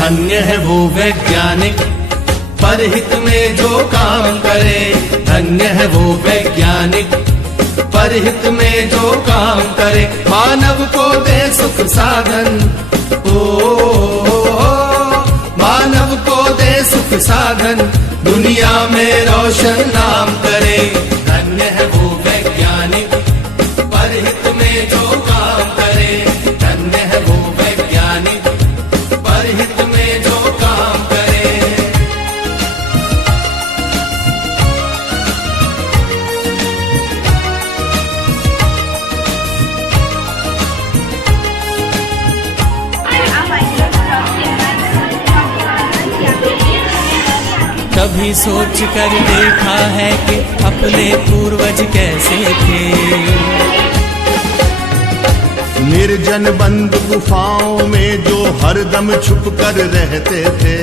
धन्य है वो वैज्ञानिक परहित में जो काम करे। धन्य है वो वैज्ञानिक परहित में जो काम करे। मानव को दे सुख साधन, मानव को दे सुख साधन, दुनिया में रोशन नाम करे। धन्य है वो वैज्ञानिक परहित में जो काम करे। धन्य है वो वैज्ञानिक परहित में जो काम करे। कभी सोच कर देखा है कि अपने पूर्वज कैसे थे। निर्जन बंद गुफाओं में जो हरदम छुप कर रहते थे।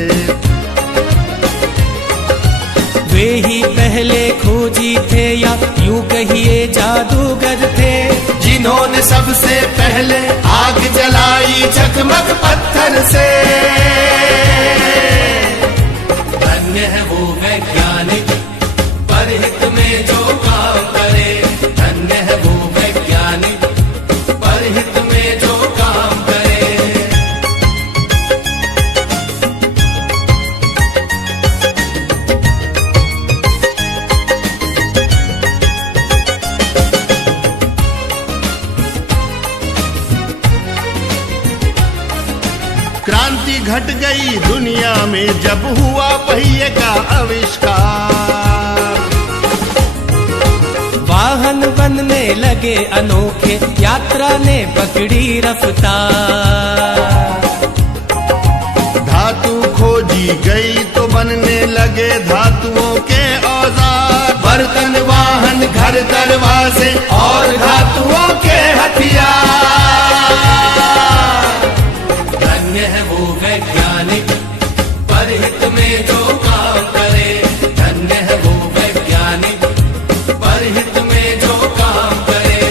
वे ही पहले खोजी थे या यूं कहिए जादूगर थे, जिन्होंने सबसे पहले आग जलाई चकमक पत्थर से। धन्य है वो वैज्ञानिक परहित में जो काम करे। धन्य है वो वैज्ञानिक परहित में जो काम करे। क्रांति घट गई दुनिया में जब हुआ पहिए का आविष्कार। वाहन बनने लगे अनोखे, यात्रा ने पकड़ी रफ्तार। धातु खोजी गई तो बनने लगे धातुओं के औजार। बर्तन वाहन घर दरवाजे और धातुओं के हथियार। धन्य है वो वैज्ञानिक परहित में जो काम करे। धन्य है वो वैज्ञानिक परहित में जो काम करे।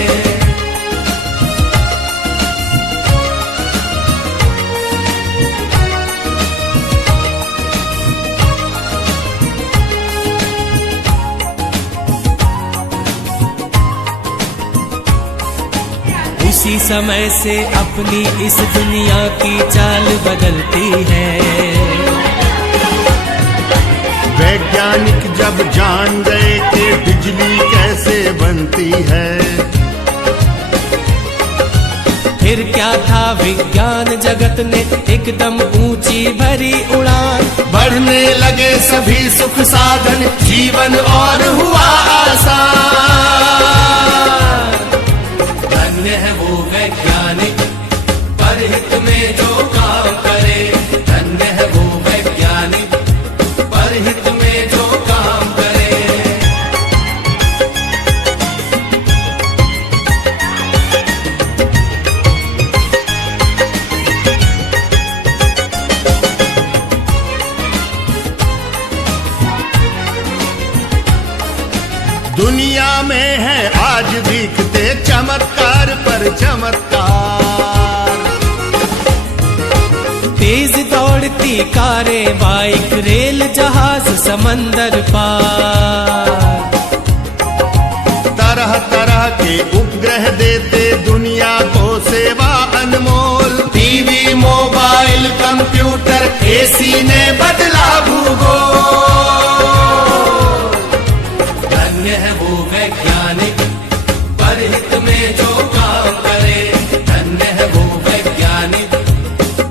उसी समय से अपनी इस दुनिया की चाल बदलती है। वैज्ञानिक जब जान गए कि बिजली कैसे बनती है। फिर क्या था विज्ञान जगत ने एकदम ऊंची भरी उड़ान। बढ़ने लगे सभी सुख साधन, जीवन और हुआ आसान। धन्य है वो वैज्ञानिक परहित में जो काम करे। धन्य है वो वैज्ञानिक परहित में जो काम करे। दुनिया में है आज दिखते चमत्कार पर चमत्कार। तेज दौड़ती कारें, बाइक, रेल, जहाज, समंदर पार। तरह तरह के उपग्रह देते दुनिया को सेवा अनमोल। टीवी, मोबाइल, कंप्यूटर, एसी ने बदला भूगोल। धन्य है वो वैज्ञानिक परहित में जो काम करे। धन्य है वो वैज्ञानिक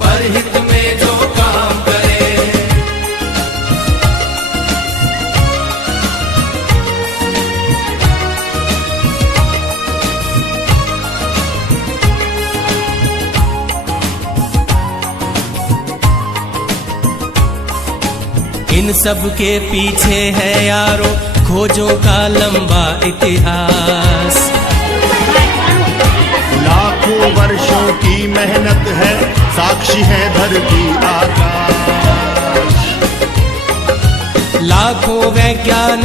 परहित में जो काम करे। इन सब के पीछे है यारो खोजों का लंबा इतिहास। लाखों वर्षों की मेहनत है, साक्षी है धरती आकाश। लाखों वैज्ञानिक